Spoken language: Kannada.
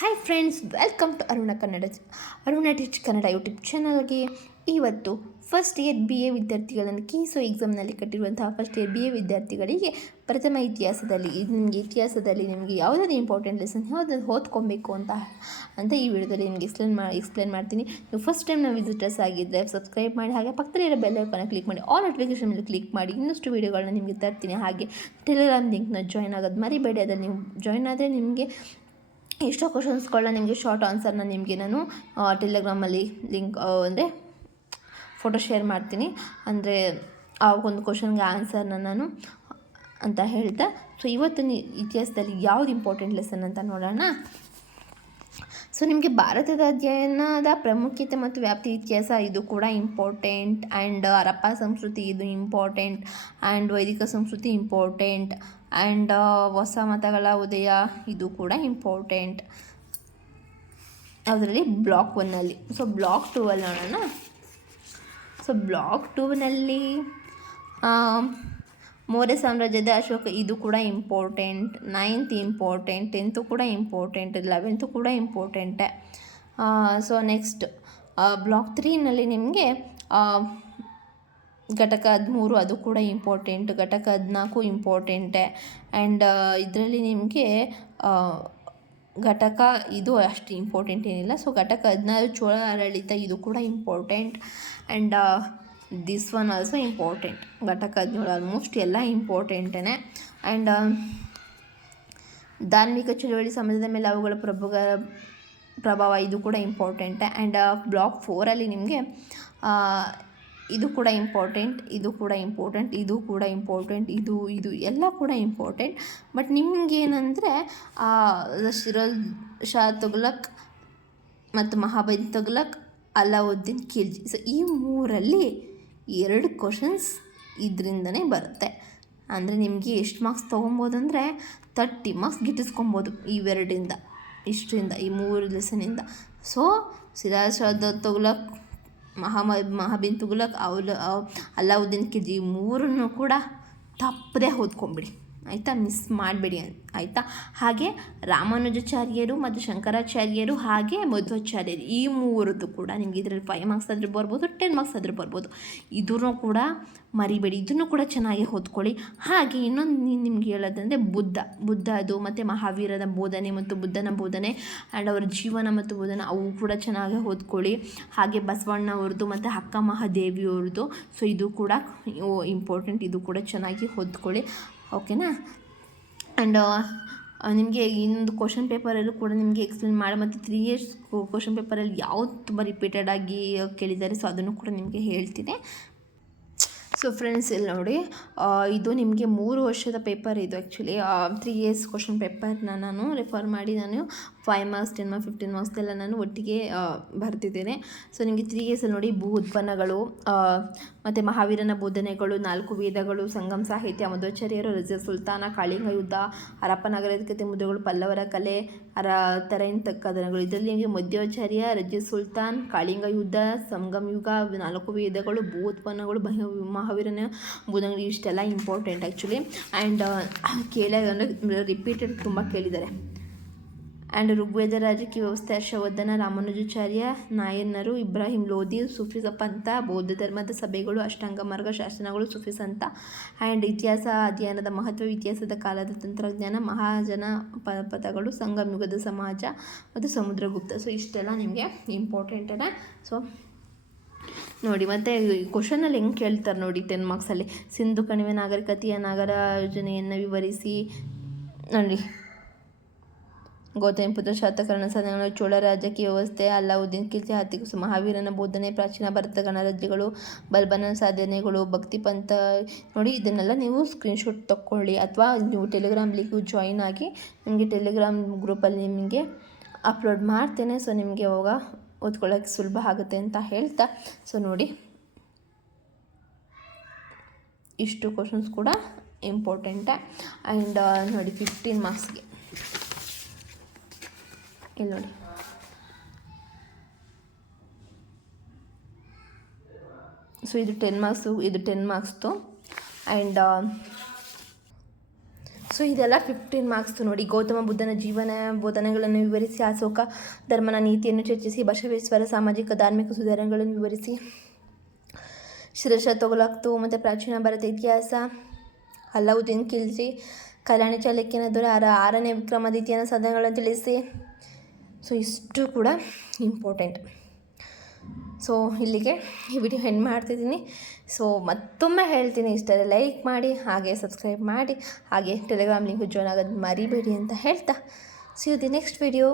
Hi friends, welcome to Aruna teach Kannada YouTube ಚಾನಲ್ಗೆ. ಇವತ್ತು ಫಸ್ಟ್ ಇಯರ್ ಬಿ ಎ ವಿದ್ಯಾರ್ಥಿಗಳನ್ನು KESO ಎಕ್ಸಾಮ್ನಲ್ಲಿ ಕಟ್ಟಿರುವಂತಹ ಫಸ್ಟ್ ಇಯರ್ ಬಿ ಎ ವಿದ್ಯಾರ್ಥಿಗಳಿಗೆ ಪ್ರಥಮ ಇತಿಹಾಸದಲ್ಲಿ ನಿಮಗೆ ಯಾವುದಾದ್ರು ಇಂಪಾರ್ಟೆಂಟ್ ಲೆಸನ್ ಯಾವುದಾದ್ರು ಓದ್ಕೊಬೇಕು ಅಂತ ಈ ವಿಡಿಯೋದಲ್ಲಿ ನಿಮಗೆ ಎಕ್ಸ್ಪ್ಲೇನ್ ಮಾಡ್ತೀನಿ. ನೀವು ಫಸ್ಟ್ ಟೈಮ್ ನಾವು ವಿಸಿಟರ್ಸ್ ಆಗಿದ್ದರೆ ಸಬ್ಸ್ಕ್ರೈಬ್ ಮಾಡಿ, ಹಾಗೆ ಪಕ್ಕದಲ್ಲಿರೋ ಬೆಲ್ ಐಕಾನ್ ಕ್ಲಿಕ್ ಮಾಡಿ, ಆಲ್ ನೋಟಿಫಿಕೇಷನ್ ಮೇಲೆ ಕ್ಲಿಕ್ ಮಾಡಿ. ಇನ್ನಷ್ಟು ವೀಡಿಯೋಗಳನ್ನ ನಿಮಗೆ ತರ್ತೀನಿ. ಹಾಗೆ ಟೆಲಿಗ್ರಾಮ್ ಲಿಂಕ್ನ ಜಾಯ್ನ್ ಆಗೋದು ಮರಿಬೇಡಿ. ಅದನ್ನು ನೀವು ಜಾಯ್ನ್ ಆದರೆ ನಿಮಗೆ ಎಷ್ಟೋ ಕ್ವಶನ್ಸ್ಗಳನ್ನ ನಿಮಗೆ ಶಾರ್ಟ್ ಆನ್ಸರ್ನ ನಿಮಗೆ ನಾನು ಟೆಲಿಗ್ರಾಮಲ್ಲಿ ಲಿಂಕ್ ಅಂದರೆ ಫೋಟೋ ಶೇರ್ ಮಾಡ್ತೀನಿ. ಅಂದರೆ ಆ ಒಂದು ಕ್ವಶನ್ಗೆ ಆನ್ಸರ್ನ ನಾನು ಅಂತ ಹೇಳ್ದೆ. ಸೊ ಇವತ್ತಿನ ಇತಿಹಾಸದಲ್ಲಿ ಯಾವುದು ಇಂಪಾರ್ಟೆಂಟ್ ಲೆಸನ್ ಅಂತ ನೋಡೋಣ. ಸೊ ನಿಮಗೆ ಭಾರತದ ಅಧ್ಯಯನದ ಪ್ರಾಮುಖ್ಯತೆ ಮತ್ತು ವ್ಯಾಪ್ತಿ ಇತಿಹಾಸ ಇದು ಕೂಡ ಇಂಪಾರ್ಟೆಂಟ್. ಆ್ಯಂಡ್ ಹರಪ್ಪ ಸಂಸ್ಕೃತಿ ಇದು ಇಂಪಾರ್ಟೆಂಟ್. ಆ್ಯಂಡ್ ವೈದಿಕ ಸಂಸ್ಕೃತಿ ಇಂಪಾರ್ಟೆಂಟ್. ಆ್ಯಂಡ್ ಹೊಸ ಮತಗಳ ಉದಯ ಇದು ಕೂಡ ಇಂಪಾರ್ಟೆಂಟ್. ಅದರಲ್ಲಿ ಬ್ಲಾಕ್ 1ನಲ್ಲಿ. ಸೊ ಬ್ಲಾಕ್ 2ಅಲ್ಲಿ ನೋಡೋಣ. ಸೊ ಬ್ಲಾಕ್ 2ನಲ್ಲಿ ಮೌರ್ಯ ಸಾಮ್ರಾಜ್ಯದ ಅಶೋಕ ಇದು ಕೂಡ ಇಂಪಾರ್ಟೆಂಟ್. 9th ಇಂಪಾರ್ಟೆಂಟ್, 10th ಕೂಡ ಇಂಪಾರ್ಟೆಂಟ್, 11th ಕೂಡ ಇಂಪಾರ್ಟೆಂಟೆ. ಸೊ ನೆಕ್ಸ್ಟ್ ಬ್ಲಾಕ್ 3ನಲ್ಲಿ ನಿಮಗೆ ಘಟಕ 13 ಅದು ಕೂಡ ಇಂಪಾರ್ಟೆಂಟ್. ಘಟಕ 14 ಇಂಪಾರ್ಟೆಂಟೆ. ಆ್ಯಂಡ್ ಇದರಲ್ಲಿ ನಿಮಗೆ ಘಟಕ ಇದು ಅಷ್ಟು ಇಂಪಾರ್ಟೆಂಟ್ ಏನಿಲ್ಲ. ಸೊ ಘಟಕ 14 ಚೋಳ ಆಡಳಿತ ಇದು ಕೂಡ important. And this one also important. ಘಟಕ 17 ಆಲ್ಮೋಸ್ಟ್ ಎಲ್ಲ ಇಂಪಾರ್ಟೆಂಟೇ. ಆ್ಯಂಡ್ ಧಾರ್ಮಿಕ ಚಳುವಳಿ ಸಮಾಜದ ಮೇಲೆ ಅವುಗಳ ಪ್ರಭಾವ ಇದು ಕೂಡ ಇಂಪಾರ್ಟೆಂಟ್. ಆ್ಯಂಡ್ ಬ್ಲಾಕ್ 4ಅಲ್ಲಿ ನಿಮಗೆ ಇದು ಕೂಡ ಇಂಪಾರ್ಟೆಂಟ್, ಇದು ಕೂಡ ಇಂಪಾರ್ಟೆಂಟ್, ಇದು ಕೂಡ ಇಂಪಾರ್ಟೆಂಟ್, ಇದು ಎಲ್ಲ ಕೂಡ ಇಂಪಾರ್ಟೆಂಟ್. ಬಟ್ ನಿಮಗೇನೆಂದರೆ ಶಿರೋಜ್ ಶಾ ತುಘಲಕ್ ಮತ್ತು ಮಹಾಬಲಿ ತುಘಲಕ್, ಅಲಾವುದ್ದೀನ್ ಖಿಲ್ಜಿ. ಸೊ ಈ 3ರಲ್ಲಿ 2 ಕ್ವಶನ್ಸ್ ಇದರಿಂದನೇ ಬರುತ್ತೆ. ಅಂದರೆ ನಿಮಗೆ ಎಷ್ಟು ಮಾರ್ಕ್ಸ್ ತೊಗೊಬೋದು ಅಂದರೆ 30 ಮಾರ್ಕ್ಸ್ ಗಿಟ್ಟಿಸ್ಕೊಬೋದು ಇವೆರಡಿಂದ, ಇಷ್ಟರಿಂದ, ಈ 3 ಲೆಸನಿಂದ. ಸೊ ಶಿರಾಜ್ ಶಾ ತುಘಲಕ್, ಮಹಾಬಲಿ ತುಘಲಕ್, ಅಲಾವುದ್ದೀನ್ ಖಿಲ್ಜಿ ಈ 3 ಕೂಡ ತಪ್ಪದೇ ಓದ್ಕೊಂಬಿಡಿ, ಆಯಿತಾ? ಮಿಸ್ ಮಾಡಬೇಡಿ, ಆಯಿತಾ? ಹಾಗೆ ರಾಮಾನುಜಾಚಾರ್ಯರು ಮತ್ತು ಶಂಕರಾಚಾರ್ಯರು ಹಾಗೆ ಮಧ್ವಾಚಾರ್ಯರು ಈ 3 ಕೂಡ ನಿಮಗೆ ಇದರಲ್ಲಿ 5 ಮಾರ್ಕ್ಸ್ ಆದರೂ ಬರ್ಬೋದು, 10 ಮಾರ್ಕ್ಸ್ ಆದರೂ ಬರ್ಬೋದು. ಇದನ್ನು ಕೂಡ ಮರಿಬೇಡಿ, ಇದನ್ನು ಕೂಡ ಚೆನ್ನಾಗಿ ಓದ್ಕೊಳ್ಳಿ. ಹಾಗೆ ಇನ್ನೊಂದು ನಿಮ್ಗೆ ಹೇಳೋದಂದರೆ ಬುದ್ಧ ಅದು ಮತ್ತು ಮಹಾವೀರನ ಬೋಧನೆ ಮತ್ತು ಬುದ್ಧನ ಬೋಧನೆ ಆ್ಯಂಡ್ ಅವರ ಜೀವನ ಮತ್ತು ಬೋಧನೆ ಅವು ಕೂಡ ಚೆನ್ನಾಗಿ ಓದ್ಕೊಳ್ಳಿ. ಹಾಗೆ ಬಸವಣ್ಣವ್ರದ್ದು ಮತ್ತು ಅಕ್ಕ ಮಹಾದೇವಿಯವ್ರದ್ದು. ಸೊ ಇದು ಕೂಡ ಇಂಪಾರ್ಟೆಂಟ್, ಇದು ಕೂಡ ಚೆನ್ನಾಗಿ ಓದ್ಕೊಳ್ಳಿ, ಓಕೆನಾ? ಆ್ಯಂಡ್ ನಿಮಗೆ ಇನ್ನೊಂದು ಕ್ವಶನ್ ಪೇಪರಲ್ಲೂ ಕೂಡ ನಿಮಗೆ ಎಕ್ಸ್ಪ್ಲೇನ್ ಮಾಡಿ, ಮತ್ತು 3 years ಕ್ವಶನ್ ಪೇಪರಲ್ಲಿ ಯಾವುದು ತುಂಬ ರಿಪೀಟೆಡ್ ಆಗಿ ಕೇಳಿದ್ದಾರೆ, ಸೊ ಅದನ್ನು ಕೂಡ ನಿಮಗೆ ಹೇಳ್ತೀನಿ. ಸೊ ಫ್ರೆಂಡ್ಸ್, ಇಲ್ಲಿ ನೋಡಿ, ಇದು ನಿಮಗೆ 3 ವರ್ಷದ ಪೇಪರ್. ಇದು ಆ್ಯಕ್ಚುಲಿ 3 years ಕ್ವಶನ್ ಪೇಪರ್ನ ನಾನು ರೆಫರ್ ಮಾಡಿ ನಾನು 5 ಮಾರ್ಕ್ಸ್, 10 ಮಾರ್ಕ್ಸ್, 15 ಮಾರ್ಕ್ಸ್ ಎಲ್ಲ ನಾನು ಒಟ್ಟಿಗೆ ಬರ್ತಿದ್ದೇನೆ. ಸೊ ನಿಮಗೆ 3 yearsಲ್ಲಿ ನೋಡಿ, ಭೂ ಉತ್ಪನ್ನಗಳು ಮತ್ತು ಮಹಾವೀರನ ಬೋಧನೆಗಳು, 4 ವೇದಗಳು, ಸಂಗಮ ಸಾಹಿತ್ಯ, ಮಧ್ವಾಚಾರ್ಯರು, ರಜಿಯಾ ಸುಲ್ತಾನ, ಕಾಳಿಂಗ ಯುದ್ಧ, ಹರಪ್ಪ ನಾಗರಿಕತೆ ಮುದ್ರೆಗಳು, ಪಲ್ಲವರ ಕಲೆ, ತರೈನ್ ಕದನಗಳು. ಇದರಲ್ಲಿ ನಿಮಗೆ ಮಧ್ವಾಚಾರ್ಯ, ರಜಿಯಾ ಸುಲ್ತಾನ್, ಕಾಳಿಂಗ ಯುದ್ಧ, ಸಂಗಮ ಯುಗ, 4 ವೇದಗಳು, ಭೂ ಉತ್ಪನ್ನಗಳು, ಮಹಾವೀರನ ಬೋಧನೆಗಳು ಇಷ್ಟೆಲ್ಲ ಇಂಪಾರ್ಟೆಂಟ್ ಆ್ಯಕ್ಚುಲಿ. ಆ್ಯಂಡ್ ಅಂದರೆ ರಿಪೀಟೆಡ್ ತುಂಬ ಕೇಳಿದ್ದಾರೆ. ಆ್ಯಂಡ್ ಋಗ್ವೇದ ರಾಜಕೀಯ ವ್ಯವಸ್ಥೆ, ಹರ್ಷವರ್ಧನ, ರಾಮಾನುಜಾಚಾರ್ಯ, ನಾಯನ್ನರು, ಇಬ್ರಾಹಿಂ ಲೋಧಿ, ಸೂಫಿ ಪಂಥ, ಬೌದ್ಧ ಧರ್ಮದ ಸಭೆಗಳು, ಅಷ್ಟಾಂಗ ಮಾರ್ಗ, ಶಾಸನಗಳು, ಸೂಫಿ ಸಂತ. ಆ್ಯಂಡ್ ಇತಿಹಾಸ ಅಧ್ಯಯನದ ಮಹತ್ವ, ಇತಿಹಾಸದ ಕಾಲದ ತಂತ್ರಜ್ಞಾನ, ಮಹಾಜನ ಪಥಗಳು, ಸಂಗಮ ಯುಗದ ಸಮಾಜ ಮತ್ತು ಸಮುದ್ರಗುಪ್ತ. ಸೊ ಇಷ್ಟೆಲ್ಲ ನಿಮಗೆ ಇಂಪಾರ್ಟೆಂಟೇ. ಸೊ ನೋಡಿ, ಮತ್ತು ಕ್ವಶನಲ್ಲಿ ಹೆಂಗೆ ಕೇಳ್ತಾರೆ ನೋಡಿ 10 ಮಾರ್ಕ್ಸಲ್ಲಿ. ಸಿಂಧು ಕಣಿವೆ ನಾಗರಿಕತೆಯ ನಗರ ಯೋಜನೆಯನ್ನು ವಿವರಿಸಿ ನೋಡಿ. ಗೌತಮ ಪುತ್ರ ಶಾತಕರ್ಣ ಸಾಧನೆಗಳು, ಚೋಳ ರಾಜಕೀಯ ವ್ಯವಸ್ಥೆ, ಅಲಾವುದ್ದೀನ್ ಖಿಲ್ಜಿ ಆರ್ಥಿಕ, ಮಹಾವೀರನ ಬೋಧನೆ, ಪ್ರಾಚೀನ ಭಾರತದ ಗಣರಾಜ್ಯಗಳು, ಬಲ್ಬನ ಸಾಧನೆಗಳು, ಭಕ್ತಿ ಪಂಥ. ನೋಡಿ, ಇದನ್ನೆಲ್ಲ ನೀವು ಸ್ಕ್ರೀನ್ಶಾಟ್ ತಗೊಳ್ಳಿ, ಅಥವಾ ನೀವು ಟೆಲಿಗ್ರಾಮ್ ಲಿಂಕ್ಗೆ ಜಾಯಿನ್ ಆಗಿ, ನಿಮಗೆ ಟೆಲಿಗ್ರಾಮ್ ಗ್ರೂಪಲ್ಲಿ ನಿಮಗೆ ಅಪ್ಲೋಡ್ ಮಾಡ್ತೇನೆ. ಸೊ ನಿಮಗೆ ಅವಾಗ ಓದ್ಕೊಳ್ಳೋಕ್ಕೆ ಸುಲಭ ಆಗುತ್ತೆ ಅಂತ ಹೇಳ್ತಾ, ಸೊ ನೋಡಿ, ಇಷ್ಟು ಕ್ವಶನ್ಸ್ ಕೂಡ ಇಂಪಾರ್ಟೆಂಟೇ. ಆ್ಯಂಡ್ ನೋಡಿ 15 ಮಾರ್ಕ್ಸ್ಗೆ ಇಲ್ಲಿ ನೋಡಿ, ಸೊ ಇದು 10 ಮಾರ್ಕ್ಸು, ಇದು 10 ಮಾರ್ಕ್ಸ್ದು. ಆ್ಯಂಡ್ ಸೊ ಇದೆಲ್ಲ 15 ಮಾರ್ಕ್ಸ್ದು ನೋಡಿ. ಗೌತಮ ಬುದ್ಧನ ಜೀವನ ಬೋಧನೆಗಳನ್ನು ವಿವರಿಸಿ, ಅಶೋಕ ಧರ್ಮನ ನೀತಿಯನ್ನು ಚರ್ಚಿಸಿ, ಬಸವೇಶ್ವರ ಸಾಮಾಜಿಕ ಧಾರ್ಮಿಕ ಸುಧಾರಣೆಗಳನ್ನು ವಿವರಿಸಿ, ಶಿರಶ ತೊಗಲಾಕ್ತು ಮತ್ತು ಪ್ರಾಚೀನ ಭಾರತ ಇತಿಹಾಸ, ಅಲ್ಲಾವುದ್ದೀನ್ ಖಿಲ್ಜಿ, ಕಲ್ಯಾಣಿ ಚಾಲುಕ್ಯನ ದೊರೆ, 6ನೇ ವಿಕ್ರಮಾದಿತ್ಯನ ಸಾಧನೆಗಳನ್ನು ತಿಳಿಸಿ. ಸೊ ಇಷ್ಟು ಕೂಡ ಇಂಪಾರ್ಟೆಂಟ್. ಸೊ ಇಲ್ಲಿಗೆ ಈ ವಿಡಿಯೋ ಎಂಡ್ ಮಾಡ್ತಿದ್ದೀನಿ. ಸೊ ಮತ್ತೊಮ್ಮೆ ಹೇಳ್ತೀನಿ, ಇಷ್ಟೆಲ್ಲ ಲೈಕ್ ಮಾಡಿ, ಹಾಗೆ ಸಬ್ಸ್ಕ್ರೈಬ್ ಮಾಡಿ, ಹಾಗೆ ಟೆಲಿಗ್ರಾಮ್ ಲಿಂಕ್ ಜಾಯ್ನ್ ಆಗೋದು ಮರಿಬೇಡಿ ಅಂತ ಹೇಳ್ತಾ, see you the next video.